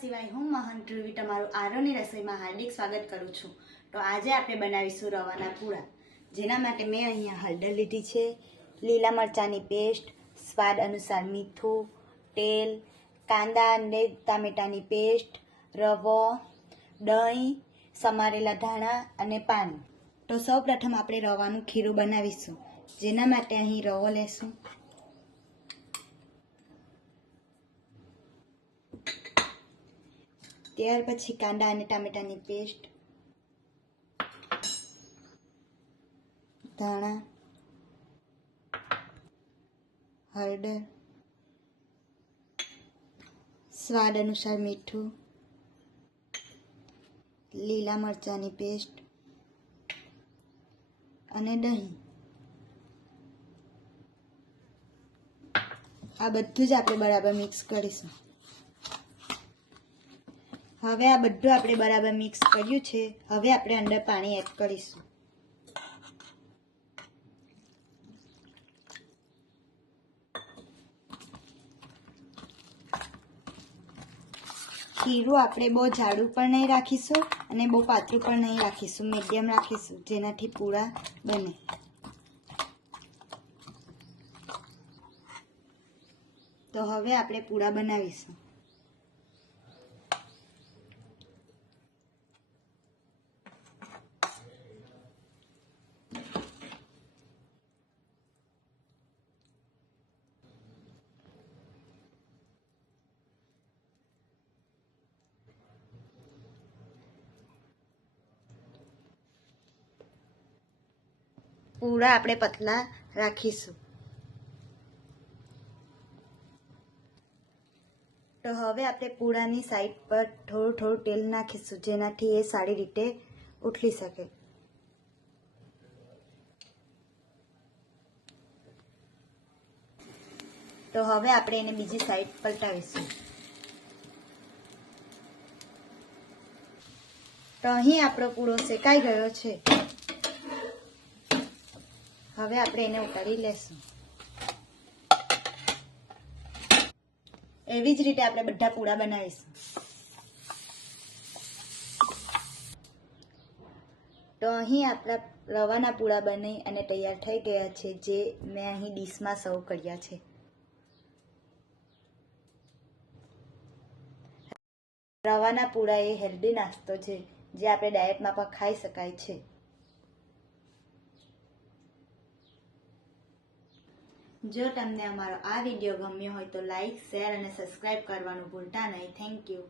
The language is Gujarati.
સિવાય હું મહંત ધ્રુવી તમારું આરોની રસોઈમાં હાર્દિક સ્વાગત કરું છું. તો આજે આપણે બનાવીશું રવાના પૂળા જેના માટે મેં અહીંયા હળદર લીધી છે, લીલા મરચાંની પેસ્ટ, સ્વાદ અનુસાર મીઠું, તેલ, કાંદા અને ટામેટાની પેસ્ટ, રવો, દહીં, સમારેલા ધાણા અને પાણી. તો સૌ પ્રથમ આપણે રવાનું ખીરું બનાવીશું, જેના માટે અહીં રવો લેશું. ત્યાર પછી કાંદા અને ટામેટાની પેસ્ટ, ધાણા, હળદર, સ્વાદ અનુસાર મીઠું, લીલા મરચાંની પેસ્ટ અને દહીં. આ બધું જ આપણે બરાબર મિક્સ કરીશું. હવે આ બધું આપણે બરાબર મિક્સ કર્યું છે. હવે આપણે અંદર પાણી એડ કરીશું. ખીરું આપણે બહુ જાડું પણ નહીં રાખીશું અને બહુ પાતળું પણ નહીં રાખીશું. મીડિયમ રાખીશું, જેનાથી પૂરા બને. તો હવે આપણે પૂરા બનાવીશું. પૂરા આપણે પતલા રાખીશું. તો હવે આપણે પૂળાની સાઈડ પર થોડું થોડું તેલ નાખીશું, જેનાથી એ સારી રીતે ઉઠલી શકે. તો હવે આપણે એને બીજી સાઈડ પલટાવીશું. તો અહીં આપણો પૂળો શેકાઈ ગયો છે. હવે આપણે એને ઉતારી લેશું. એવી જ રીતે આપણે બધા પૂડા બનાવીશું. તો અહીં આપણા રવાના પૂડા બની અને તૈયાર થઈ ગયા છે, જે મેં અહીં ડીશમાં સર્વ કર્યા છે. રવાના પૂડા એ હેલ્ધી નાસ્તો છે, જે આપણે ડાયટમાં પણ ખાઈ શકાય છે. જો તમને અમારો આ વીડિયો ગમ્યો હોય તો લાઇક શેર અને સબસ્ક્રાઈબ કરવાનું ભૂલતા નહીં. Thank you